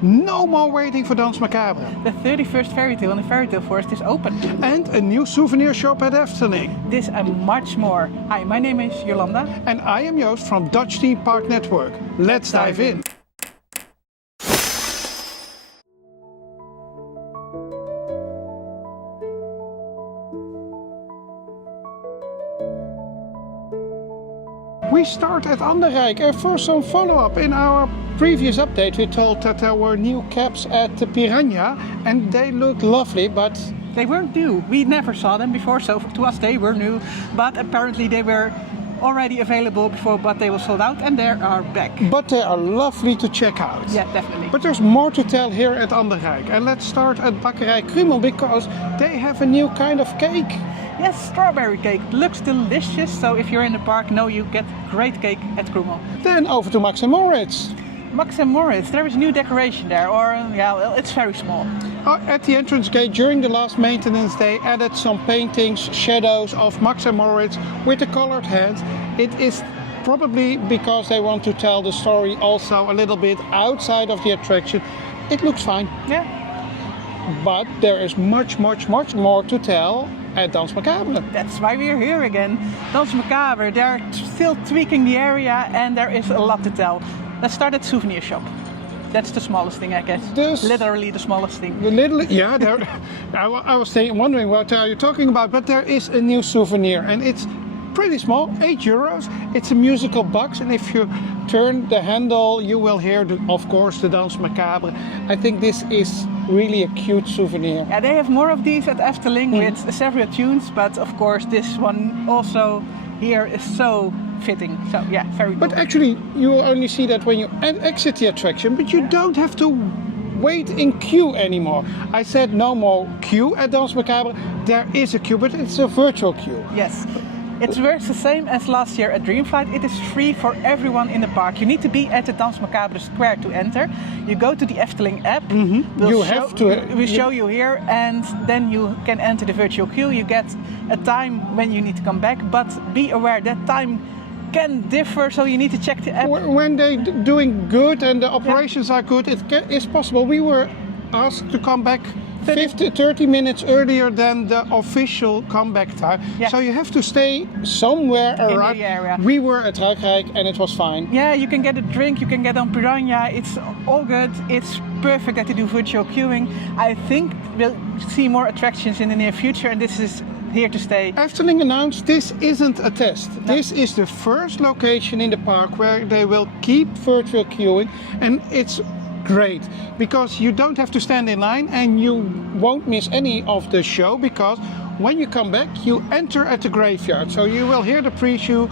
No more waiting for Danse Macabre. The 31st fairy tale in the fairy tale forest is open. And a new souvenir shop at Efteling. This and much more. Hi, my name is Jolanda. And I am Joost from Dutch Themepark Network. Let's dive in. We start at Rake, and for some follow-up, in our previous update we told that there were new caps at the Piranha and they looked lovely, but they weren't new. We never saw them before, so to us they were new, but apparently they were already available before, but they were sold out and they are back. But they are lovely to check out. Yeah, definitely. But there's more to tell here at Rake, and let's start at Bakkerij Krümel because they have a new kind of cake. Yes, strawberry cake. Looks delicious, so if you're in the park, know you get great cake at Krümel. Then over to Max & Moritz. Max & Moritz, there is new decoration there, or yeah, well, it's very small. At the entrance gate during the last maintenance they added some paintings, shadows of Max & Moritz with the colored hands. It is probably because they want to tell the story also a little bit outside of the attraction. It looks fine. Yeah. But there is much more to tell at Danse Macabre. That's why we're here again. Danse Macabre, they're still tweaking the area and there is a lot to tell. Let's start at the souvenir shop. That's the smallest thing, I guess. Literally the smallest thing. I was wondering what are you talking about, but there is a new souvenir and it's pretty small, €8. It's a musical box, and if you turn the handle you will hear, of course, the Danse Macabre. I think this is really a cute souvenir. Yeah, they have more of these at Efteling with several tunes, but of course this one also here is so fitting. So yeah, very cool. But actually you only see that when you exit the attraction, but you don't have to wait in queue anymore. I said no more queue at Danse Macabre. There is a queue, but it's a virtual queue. Yes. It works the same as last year at Dreamflight. It is free for everyone in the park. You need to be at the Danse Macabre Square to enter. You go to the Efteling app. We show you here, and then you can enter the virtual queue. You get a time when you need to come back, but be aware that time can differ, so you need to check the app. When they're doing good and the operations are good, it's possible. We were asked to come back 30 minutes earlier than the official comeback time. Yeah. So you have to stay somewhere around. In the area. We were at Rake and it was fine. Yeah, you can get a drink, you can get on Piranha, it's all good. It's perfect that you do virtual queuing. I think we'll see more attractions in the near future, and this is here to stay. Efteling announced this isn't a test. No. This is the first location in the park where they will keep virtual queuing, and it's great because you don't have to stand in line and you won't miss any of the show, because when you come back you enter at the graveyard, so you will hear the pre-show,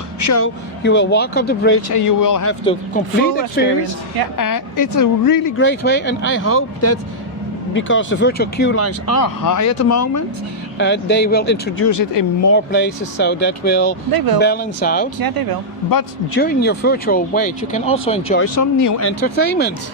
you will walk up the bridge and you will have the complete experience. Yeah. It's a really great way, and I hope that because the virtual queue lines are high at the moment, they will introduce it in more places, so that will balance out. Yeah, they will. But during your virtual wait you can also enjoy some new entertainment.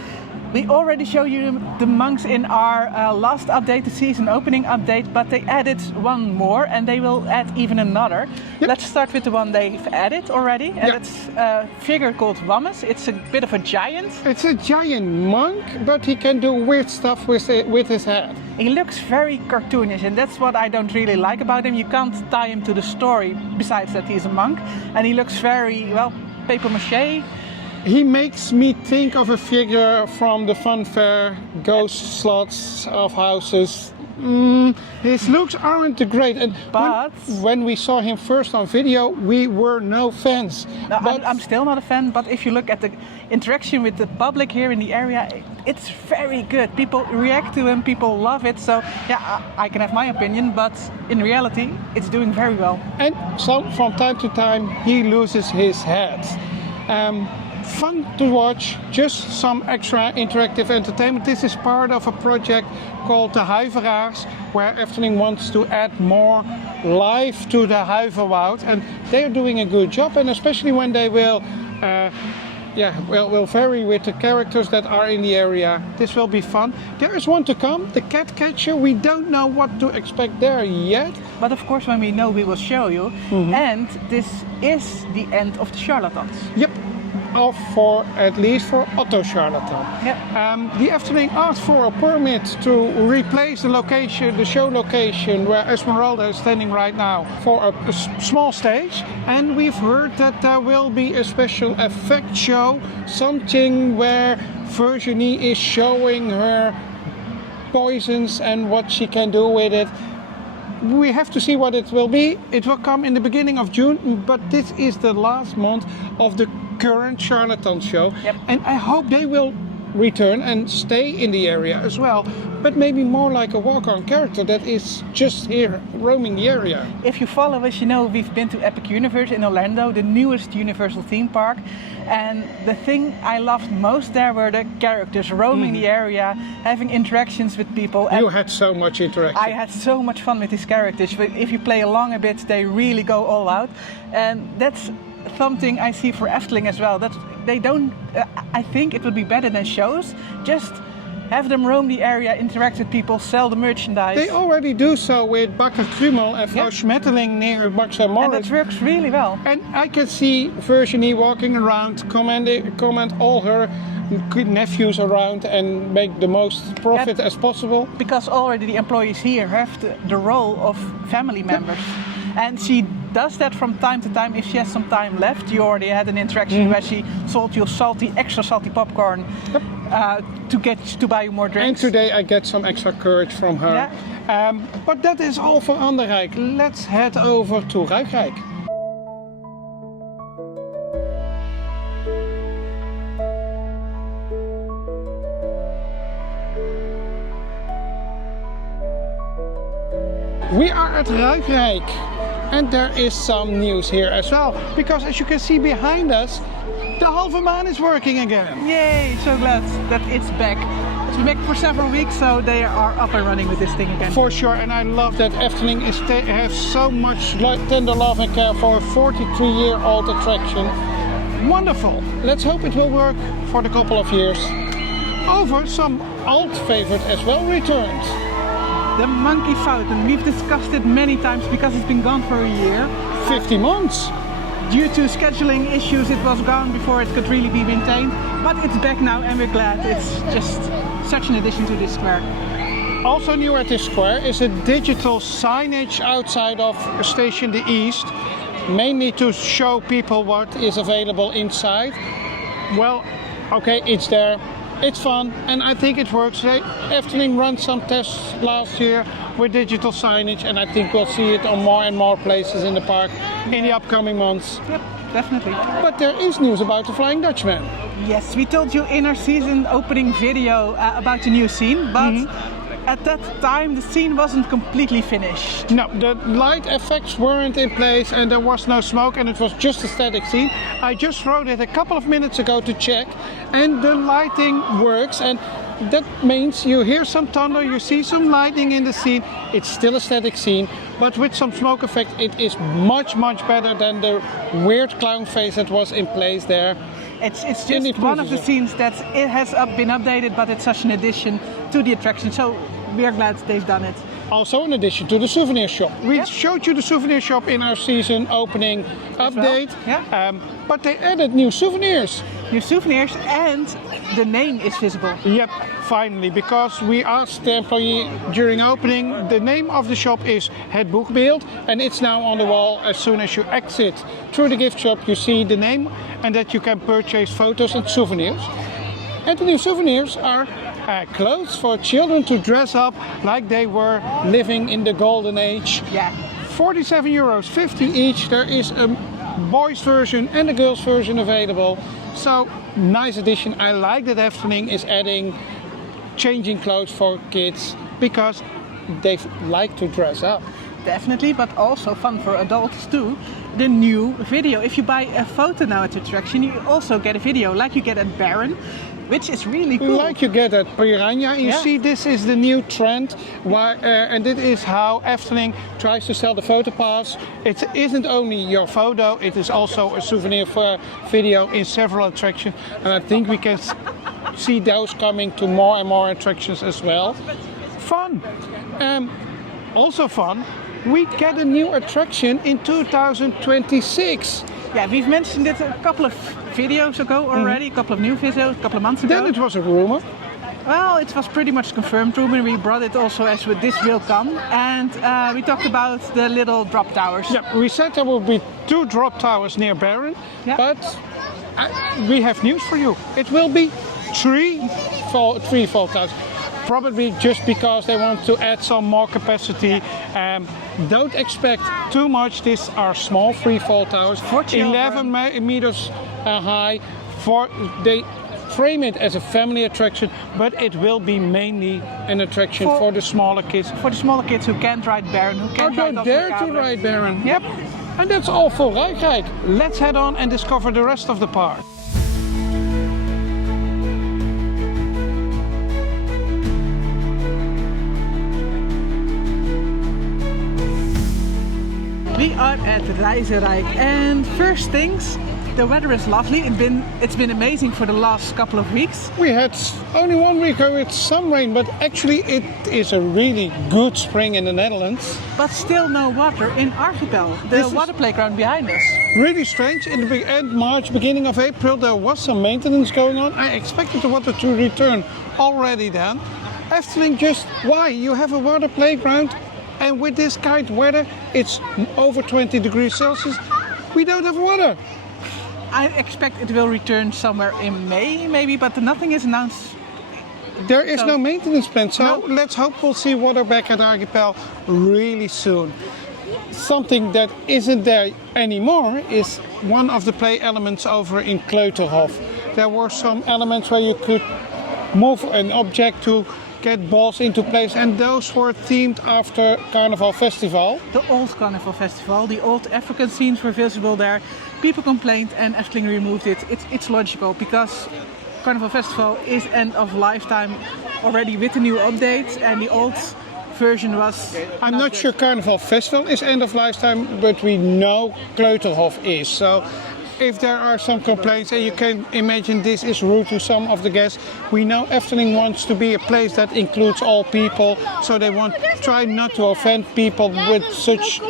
We already showed you the monks in our last update, the season opening update, but they added one more and they will add even another. Yep. Let's start with the one they've added already, and it's a figure called Wammes. It's a bit of a giant. It's a giant monk, but he can do weird stuff with his head. He looks very cartoonish, and that's what I don't really like about him. You can't tie him to the story, besides that he's a monk, and he looks very, well, papier-mâché. He makes me think of a figure from the fun fair, ghost slots of houses. His looks aren't great, and when we saw him first on video, we were no fans. No, I'm still not a fan, but if you look at the interaction with the public here in the area, it's very good. People react to him, people love it, so yeah, I can have my opinion, but in reality, it's doing very well. And from time to time, he loses his head. Fun to watch, just some extra interactive entertainment. This is part of a project called The Huiveraars, where Efteling wants to add more life to the Huiverwoud, and they are doing a good job, and especially when they will vary with the characters that are in the area. This will be fun. There is one to come, the cat catcher. We don't know what to expect there yet. But of course when we know we will show you. And this is the end of the charlatans. Yep. off for at least for Otto Charlatan. Yep. The Efteling asked for a permit to replace the location, the show location where Esmeralda is standing right now, for a small stage. And we've heard that there will be a special effect show, something where Virginie is showing her poisons and what she can do with it. We have to see what it will be. It will come in the beginning of June, but this is the last month of the current Charlatan show. Yep. And I hope they will return and stay in the area as well, but maybe more like a walk-on character that is just here roaming the area. If you follow us, you know we've been to Epic Universe in Orlando, the newest Universal theme park, and the thing I loved most there were the characters roaming the area, having interactions with people. You had so much interaction. I had so much fun with these characters. If you play along a bit, they really go all out, and that's something I see for Efteling as well. That they don't. I think it would be better than shows. Just have them roam the area, interact with people, sell the merchandise. They already do so with Bakker Krümel and Frau Schmetterling near Bakker Morris. And that works really well. And I can see Virginie walking around, comment all her nephews around and make the most profit as possible. Because already the employees here have the role of family members. And she does that from time to time if she has some time left. You already had an interaction where she sold you extra salty popcorn to buy you more drinks. And today I get some extra courage from her. Yeah. But that is all for Anderrijk. Let's head over to Rake. We are at Rake. And there is some news here as well, because as you can see behind us, the halve maan is working again. Yay, so glad that it's back. It's been back for several weeks, so they are up and running with this thing again. For sure, and I love that Efteling has so much tender love and care for a 43-year-old attraction. Wonderful. Let's hope it will work for the couple of years. Over some old favorite as well returns. The Monkey Fountain. We've discussed it many times because it's been gone for a year. 50 months. Due to scheduling issues, it was gone before it could really be maintained. But it's back now and we're glad. It's just such an addition to this square. Also new at this square is a digital signage outside of Station the East, mainly to show people what is available inside. Well, okay, it's there. It's fun, and I think it works. Efteling ran some tests last year with digital signage, and I think we'll see it on more and more places in the park in the upcoming months. Yep, definitely. But there is news about the Flying Dutchman. Yes, we told you in our season opening video about the new scene, but at that time the scene wasn't completely finished. No, the light effects weren't in place and there was no smoke and it was just a static scene. I just rode it a couple of minutes ago to check and the lighting works, and that means you hear some thunder, you see some lighting in the scene. It's still a static scene, but with some smoke effect it is much better than the weird clown face that was in place there. It's just one of the scenes that it has been updated, but it's such an addition to the attraction, so we are glad they've done it. Also in addition to the souvenir shop. We showed you the souvenir shop in our season opening update, but they added new souvenirs. New souvenirs, and the name is visible. Yep, finally, because we asked the employee during opening. The name of the shop is Het Boekbeeld, and it's now on the wall. As soon as you exit through the gift shop, you see the name and that you can purchase photos and souvenirs. And the new souvenirs are clothes for children to dress up like they were living in the golden age. Yeah. €47.50 each. There is a boys version and a girls version available. So nice addition. I like that Efteling is adding changing clothes for kids because they like to dress up. Definitely, but also fun for adults too. The new video. If you buy a photo now at the attraction, you also get a video like you get at Baron, which is really cool. Like you get at Piranha. You see, this is the new trend, and it is how Efteling tries to sell the photo pass. It isn't only your photo, it is also a souvenir for video in several attractions, and I think we can see those coming to more and more attractions as well. Fun. Also fun, we get a new attraction in 2026. Yeah, we've mentioned it a couple of videos ago already, a couple of new videos, a couple of months ago. Then it was a rumor. Well, it was pretty much confirmed rumor. We brought it also as this will come, and we talked about the little drop towers. Yeah, we said there will be 2 drop towers near Baron, but we have news for you. It will be 3 fall towers. Probably just because they want to add some more capacity. Don't expect too much. These are small free fall towers, 11 meters high. They frame it as a family attraction, but it will be mainly an attraction for the smaller kids. For the smaller kids who can't ride Baron, who can't ride don't dare to ride Baron. Yep. And that's all for Rake. Let's head on and discover the rest of the park. We are at Rake, and first things, the weather is lovely. It's been amazing for the last couple of weeks. We had only 1 week with some rain, but actually it is a really good spring in the Netherlands. But still no water in Archipel, the water playground behind us. Really strange. In the end March, beginning of April, there was some maintenance going on. I expected the water to return already then. Efteling just, why? You have a water playground, and with this kind of weather, it's over 20 degrees Celsius. We don't have water. I expect it will return somewhere in May, maybe, but nothing is announced. There is no maintenance plan, so let's hope we'll see water back at Archipel really soon. Something that isn't there anymore is one of the play elements over in Kleuterhof. There were some elements where you could move an object to get balls into place, and those were themed after Carnival Festival. The old Carnival Festival, the old African scenes were visible there. People complained and Efteling removed it. It's logical because Carnival Festival is end of lifetime already with the new updates, and the old version was... I'm not sure Carnival Festival is end of lifetime, but we know Kleuterhof is. So if there are some complaints, and you can imagine this is rude to some of the guests, we know Efteling wants to be a place that includes all people, so they try not to offend people with such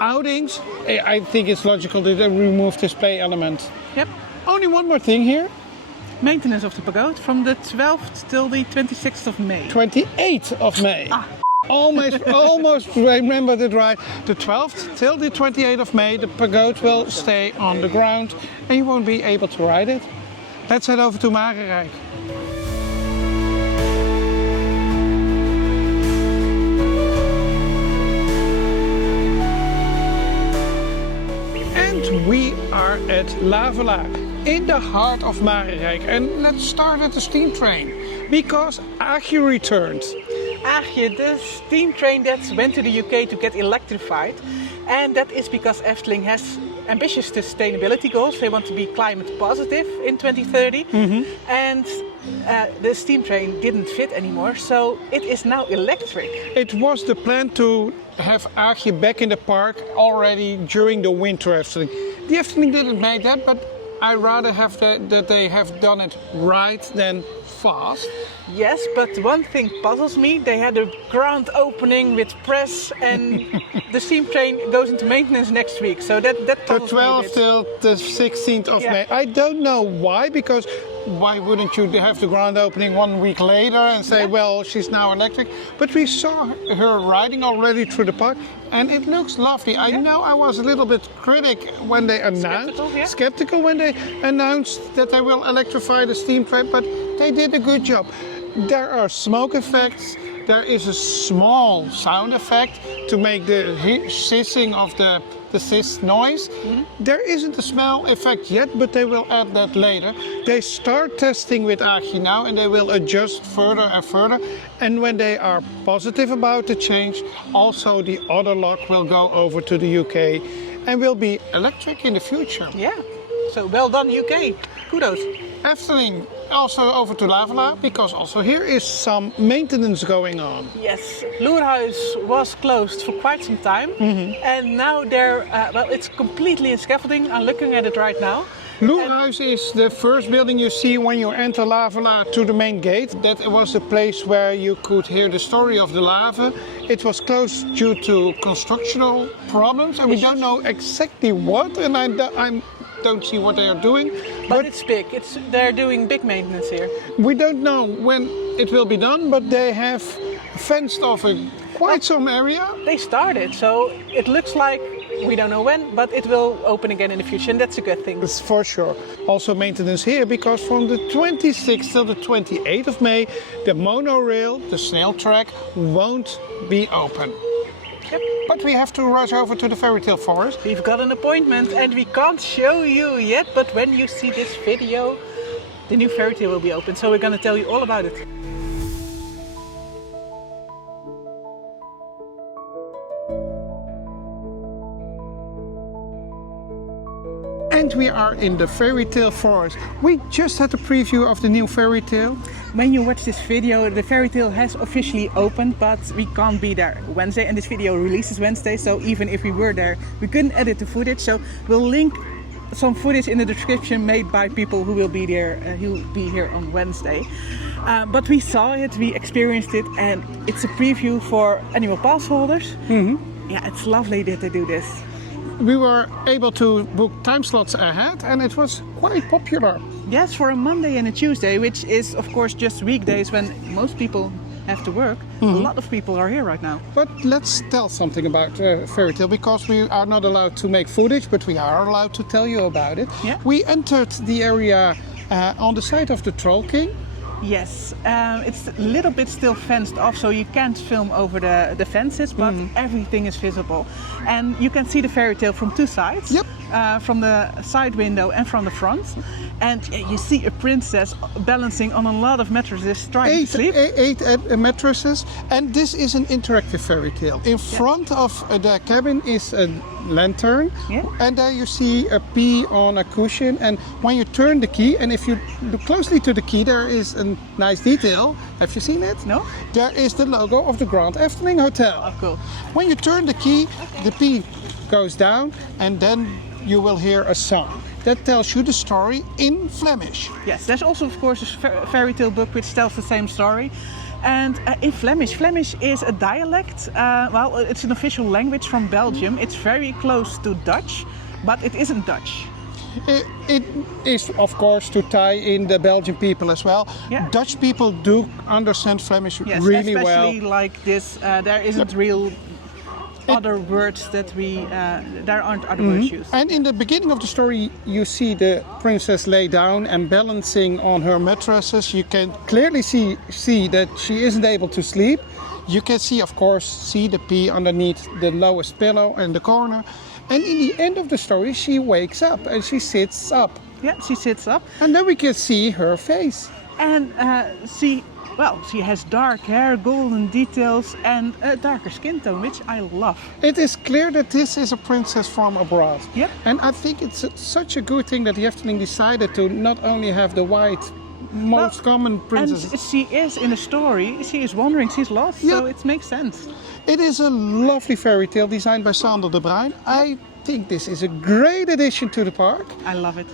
outings. I think it's logical that they remove this play element. Yep. Only one more thing here. Maintenance of the pagode from the 12th till the 26th of May. 28th of May. Almost remembered it right. The 12th till the 28th of May, the pagode will stay on the ground and you won't be able to ride it. Let's head over to Rake. And we are at Lavelaar, in the heart of Rake. And let's start at the steam train, because aNEW returned. aNEW, the steam train that went to the UK to get electrified, and that is because Efteling has ambitious sustainability goals. They want to be climate positive in 2030, and the steam train didn't fit anymore, so it is now electric. It was the plan to have aNEW back in the park already during the winter Efteling. The Efteling didn't make that, but I rather have that they have done it right than fast. Yes, but one thing puzzles me. They had a grand opening with press, and the steam train goes into maintenance next week. So that puzzles the 12th till the 16th of May. I don't know why, because why wouldn't you have the grand opening 1 week later and say, well, she's now electric? But we saw her riding already through the park, and it looks lovely. I know I was a little bit skeptical when they announced that they will electrify the steam train, but they did a good job. There are smoke effects. There is a small sound effect to make the hissing of the hiss noise. There isn't a smell effect yet, but they will add that later. They start testing with aNEW now, and they will adjust further and further. And when they are positive about the change, also the other lock will go over to the UK and will be electric in the future. Yeah, so well done UK, kudos. Efteling also over to Lavelaar, because also here is some maintenance going on. Yes, Loerhuis was closed for quite some time, and now it's completely in scaffolding. I'm looking at it right now. Loerhuis is the first building you see when you enter Lavelaar to the main gate. That was the place where you could hear the story of the lava. It was closed due to constructional problems, and we don't know exactly what, and I'm don't see what they are doing. But it's big. They're doing big maintenance here. We don't know when it will be done, but they have fenced off quite some area. They started, so it looks like we don't know when, but it will open again in the future, and that's a good thing. It's for sure. Also maintenance here, because from the 26th till the 28th of May, the monorail, the snail track, won't be open. Yep. But we have to rush over to the fairytale forest. We've got an appointment and we can't show you yet, but when you see this video, the new fairytale will be open, so we're going to tell you all about it. And we are in the fairytale forest. We just had a preview of the new fairytale. When you watch this video, the fairytale has officially opened, but we can't be there Wednesday, and this video releases Wednesday, so even if we were there, we couldn't edit the footage. So we'll link some footage in the description made by people who will be there, who'll be here on Wednesday. But we saw it, we experienced it, and it's a preview for annual pass holders. Yeah, it's lovely that they do this. We were able to book time slots ahead, and it was quite popular. Yes, for a Monday and a Tuesday, which is of course just weekdays when most people have to work. A lot of people are here right now. But let's tell something about fairytale, because we are not allowed to make footage, but we are allowed to tell you about it. Yeah. We entered the area on the side of the Troll King. Yes, it's a little bit still fenced off, so you can't film over the fences, but everything is visible. And you can see the fairytale from two sides. Yep. From the side window and from the front. And you see a princess balancing on a lot of mattresses trying to sleep. Eight mattresses, and this is an interactive fairytale. In front of the cabin is a lantern, and there you see a pea on a cushion, and when you turn the key, and if you look closely to the key, there is a nice detail. Have you seen it? No. There is the logo of the Grand Efteling Hotel. Oh, cool. When you turn the key, the pea goes down, and then you will hear a song that tells you the story in Flemish. Yes, there's also of course a fairy tale book which tells the same story. And in Flemish is a dialect, well, it's an official language from Belgium. It's very close to Dutch, but it isn't Dutch. It is, of course, to tie in the Belgian people as well. Yeah. Dutch people do understand Flemish yes, really well. Especially like this, there isn't real other words that there aren't other words used. And in the beginning of the story, you see the princess lay down and balancing on her mattresses. You can clearly see that she isn't able to sleep. You can see, of course, the pea underneath the lowest pillow in the corner. And in the end of the story, she wakes up and she sits up. Yeah, she sits up. And then we can see her face. And she has dark hair, golden details, and a darker skin tone, which I love. It is clear that this is a princess from abroad. Yep. And I think it's such a good thing that the Efteling decided to not only have the white, most common princess. And she is in the story, she is wandering, she's lost, so it makes sense. It is a lovely fairy tale designed by Sander de Bruin. I think this is a great addition to the park. I love it.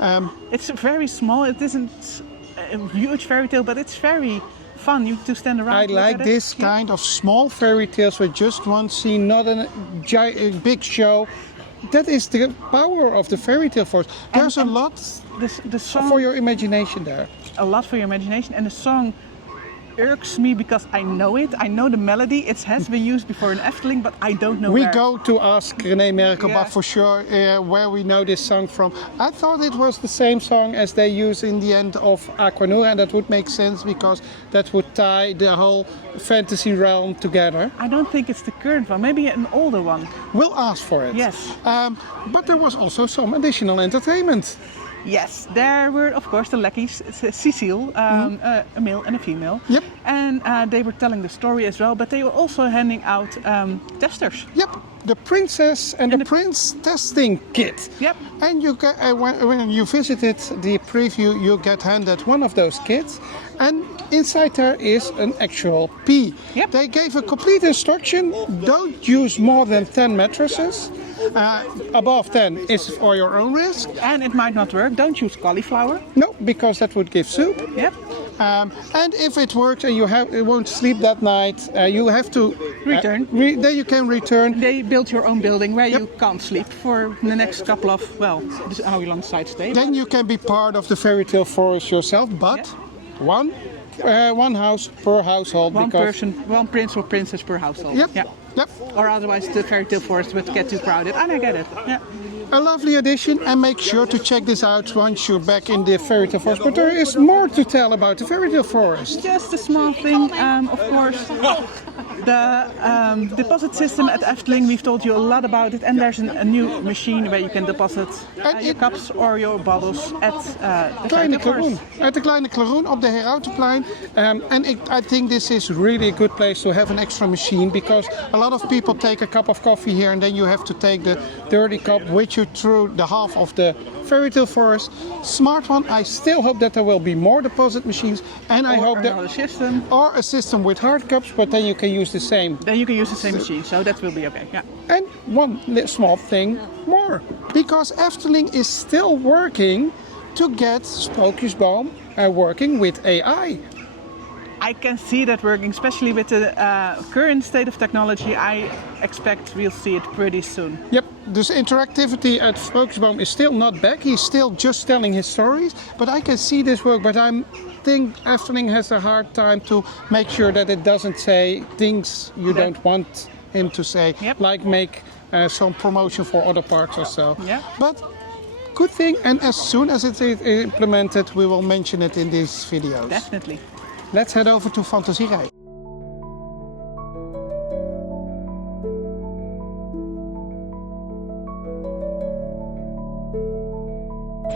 It's very small, it isn't a huge fairy tale, but it's very fun to stand around. I like this kind of small fairy tales with just one scene, not a big show. That is the power of the fairy tale force. There's a lot the song, for your imagination there. A lot for your imagination, and the song irks me because I know it. I know the melody. It has been used before in Efteling, but I don't know where. We go to ask René Merkelbach for sure where we know this song from. I thought it was the same song as they use in the end of Aquanura, and that would make sense because that would tie the whole fantasy realm together. I don't think it's the current one. Maybe an older one. We'll ask for it. Yes. But there was also some additional entertainment. Yes, there were of course the lackeys, Cecile, a male and a female. Yep. And they were telling the story as well, but they were also handing out testers. Yep, the princess and the prince testing kit. Yep. And you get, when you visited the preview, you get handed one of those kits, and inside there is an actual pea. Yep. They gave a complete instruction: don't use more than 10 mattresses. Above 10 is for your own risk. And it might not work. Don't use cauliflower. No, because that would give soup. Yep. And if it works and you won't sleep that night, you have to return. Then you can return. They build your own building where you can't sleep for the next couple of, well, this is how long the site stay. Then you can be part of the fairy tale forest yourself, but one house per household. One person, one prince or princess per household. Yep. Yeah. Yep. Or otherwise the fairy tale forest would get too crowded. And I get it. Yeah. A lovely addition, and make sure to check this out once you're back in the fairy tale forest. But there is more to tell about the fairy tale forest. Just a small thing, of course. The deposit system at Efteling, we've told you a lot about it, and there's a new machine where you can deposit your cups or your bottles at the Kleine Klaroen. At the Kleine Klaroen op de Herautenplein. I think this is really a good place to have an extra machine, because a lot of people take a cup of coffee here and then you have to take the dirty cup with you through the half of the fairy tale forest. Smart one. I still hope that there will be more deposit machines, and I hope that a system with hard cups, but then you can use the same. Then you can use the same machine, so that will be okay. Yeah. And one small thing more, because Efteling is still working to get Sprookjesboom working with AI. I can see that working, especially with the current state of technology. I expect we'll see it pretty soon. Yep, this interactivity at Sprookjesboom is still not back. He's still just telling his stories, but I can see this work. But I think Efteling has a hard time to make sure that it doesn't say things you don't want him to say, like make some promotion for other parks or so. Yeah. But good thing, and as soon as it's implemented, we will mention it in these videos. Definitely. Let's head over to Fantasie Rake.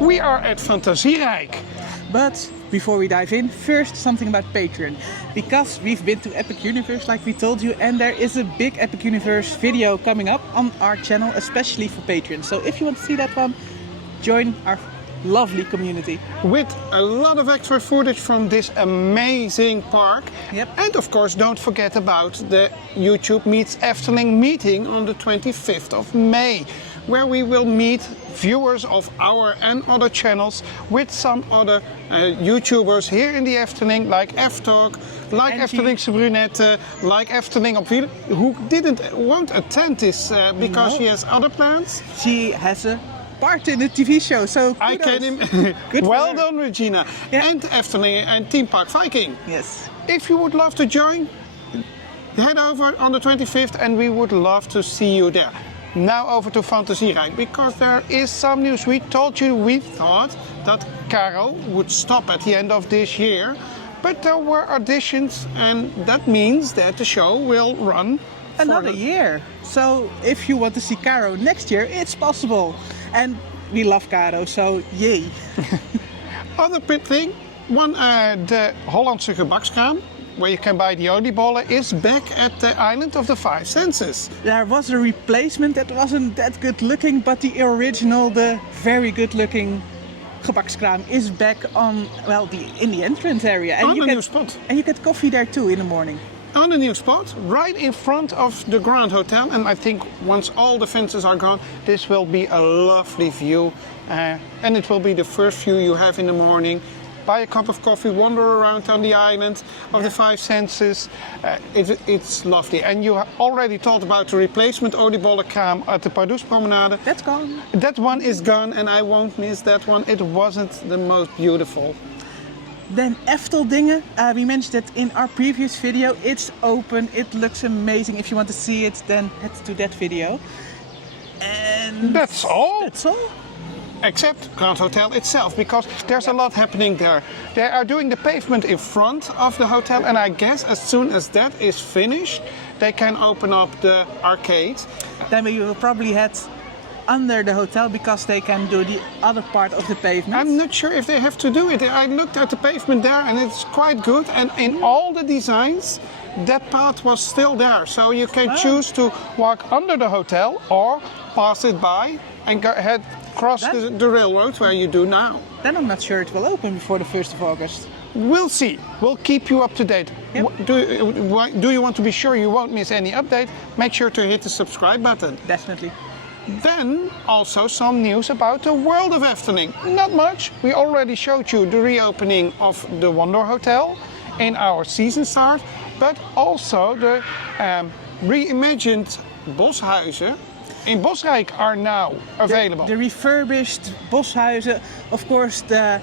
We are at Fantasie Rake. But before we dive in, first something about Patreon. Because we've been to Epic Universe, like we told you, and there is a big Epic Universe video coming up on our channel, especially for Patreon. So if you want to see that one, join our lovely community. With a lot of extra footage from this amazing park. Yep. And of course, don't forget about the YouTube Meets Efteling meeting on the 25th of May, where we will meet viewers of our and other channels with some other YouTubers here in the Efteling, like F-Talk, like Eftelingse Brunette, like Efteling op Wielen, who won't attend this because she has other plans. She has a part in the TV show, so kudos. I can well done, Regina. Yeah. And Efteling and Themepark Viking. Yes. If you would love to join, head over on the 25th and we would love to see you there. Now over to Fantasie Rake, because there is some news. We told you we thought that CARO would stop at the end of this year, but there were additions, and that means that the show will run another year. So if you want to see CARO next year, it's possible. And we love CARO, so yay. Other big thing, the Hollandse gebakskraam, where you can buy the oliebollen, is back at the Island of the Five Senses. There was a replacement that wasn't that good looking, but the original, the very good looking gebakskraam is back on, well, in the entrance area. And on a new spot. And you get coffee there too in the morning. On a new spot, right in front of the Grand Hotel, and I think once all the fences are gone, this will be a lovely view, and it will be the first view you have in the morning. Buy a cup of coffee, wander around on the island of the Five Senses. It's lovely. And you already talked about the replacement oliebollenkraam at the Pardoespromenade. That's gone. That one is gone, and I won't miss that one. It wasn't the most beautiful. Then Efteldingen, we mentioned it in our previous video. It's open, it looks amazing. If you want to see it, then head to that video. And that's all. That's all. Except Grand Hotel itself, because there's a lot happening there. They are doing the pavement in front of the hotel, and I guess as soon as that is finished, they can open up the arcade. Then we will probably head under the hotel, because they can do the other part of the pavement. I'm not sure if they have to do it. I looked at the pavement there and it's quite good, and in all the designs that path was still there, so you can choose to walk under the hotel or pass it by and cross the railroad where you do now. Then I'm not sure it will open before the 1st of August. We'll see. We'll keep you up to date. Yep. Do you want to be sure you won't miss any update? Make sure to hit the subscribe button. Definitely. Then also some news about the world of Efteling. Not much. We already showed you the reopening of the Wonder Hotel in our season start, but also the reimagined Boshuizen in Rake are now available. The refurbished Boshuizen, of course, the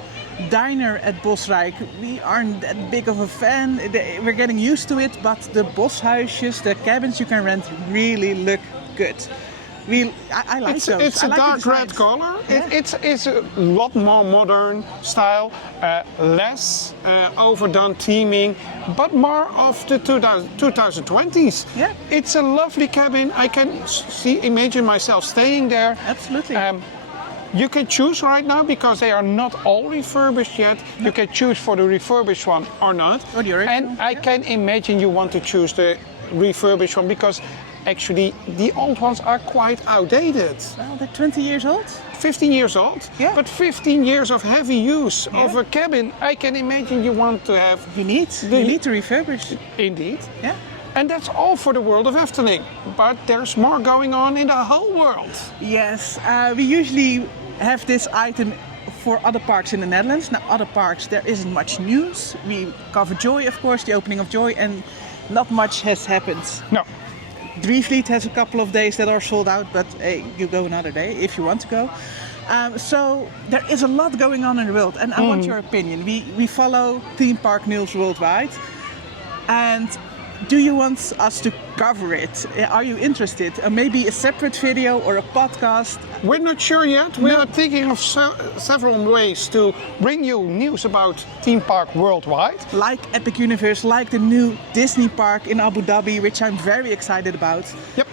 diner at Rake, we aren't that big of a fan. We're getting used to it, but the Boshuisjes, the cabins you can rent, really look good. I like those. It's a dark red color. Yeah. It's a lot more modern style, less overdone theming, but more of the 2020s. Yeah. It's a lovely cabin. I can imagine myself staying there. Absolutely. You can choose right now because they are not all refurbished yet. No. You can choose for the refurbished one or not. Or the original. And I can imagine you want to choose the refurbished one because actually the old ones are quite outdated. Well, they're 20 years old. 15 years old, yeah. But 15 years of heavy use of a cabin, I can imagine you want to have... You need to refurbish. Indeed. Yeah. And that's all for the world of Efteling. But there's more going on in the whole world. Yes, we usually have this item for other parks in the Netherlands. Now, other parks, there isn't much news. We cover Joy, of course, the opening of Joy, and not much has happened. No. Drievliet has a couple of days that are sold out, but hey, you go another day if you want to go. So there is a lot going on in the world, and I want your opinion. We follow theme park news worldwide, and do you want us to cover it? Are you interested? Maybe a separate video or a podcast? We're not sure yet. We are thinking of several ways to bring you news about theme park worldwide. Like Epic Universe, like the new Disney park in Abu Dhabi, which I'm very excited about. Yep.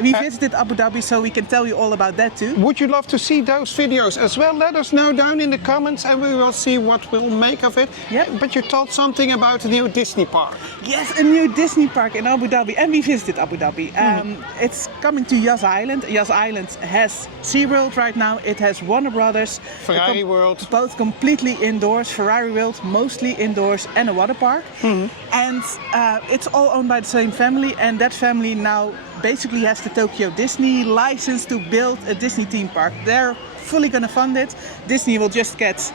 We visited Abu Dhabi, so we can tell you all about that too. Would you love to see those videos as well? Let us know down in the comments and we will see what we'll make of it. Yeah. But you told something about the new Disney park. Yes, a new Disney park in Abu Dhabi, and we visited Abu Dhabi. It's coming to Yas Island. Yas Island has SeaWorld right now. It has Warner Brothers. Ferrari World. Both completely indoors. Ferrari World, mostly indoors, and a water park. And it's all owned by the same family, and that family now basically has the Tokyo Disney license to build a Disney theme park. They're fully going to fund it. Disney will just get,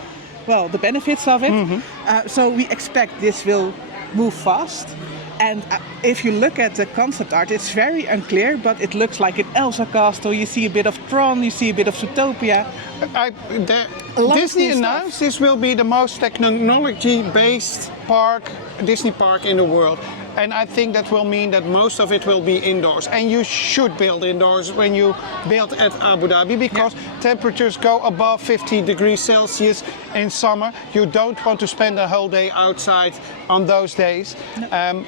well, the benefits of it. So we expect this will move fast. And if you look at the concept art, it's very unclear, but it looks like an Elsa castle. You see a bit of Tron, you see a bit of Zootopia. Disney announced this will be the most technology-based park, Disney park in the world. And I think that will mean that most of it will be indoors. And you should build indoors when you build at Abu Dhabi because temperatures go above 50 degrees Celsius in summer. You don't want to spend a whole day outside on those days. No.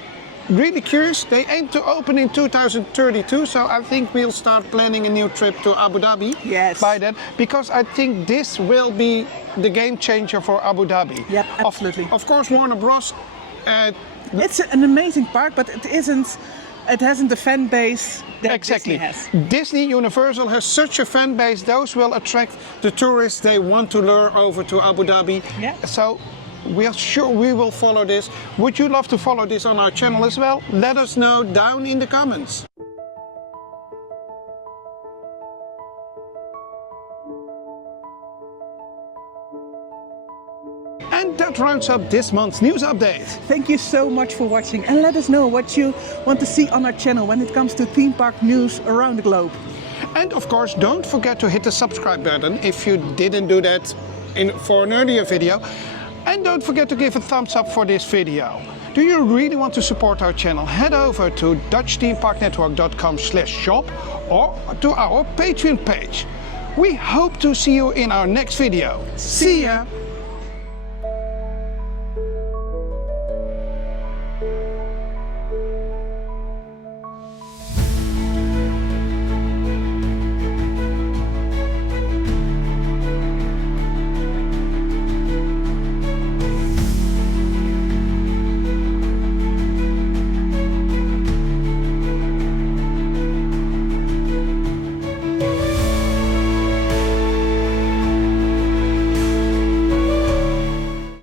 Really curious, they aim to open in 2032, so I think we'll start planning a new trip to Abu Dhabi by then, because I think this will be the game changer for Abu Dhabi. Yep, absolutely. Of course, Warner Bros. It's an amazing park, but it hasn't the fan base that Disney has. Disney Universal has such a fan base, those will attract the tourists they want to lure over to Abu Dhabi. Yeah. So we are sure we will follow this. Would you love to follow this on our channel as well? Let us know down in the comments. And that rounds up this month's news update. Thank you so much for watching, and let us know what you want to see on our channel when it comes to theme park news around the globe. And of course, don't forget to hit the subscribe button if you didn't do that for an earlier video. And don't forget to give a thumbs up for this video. Do you really want to support our channel? Head over to DutchThemeParkNetwork.com/shop or to our Patreon page. We hope to see you in our next video. See ya!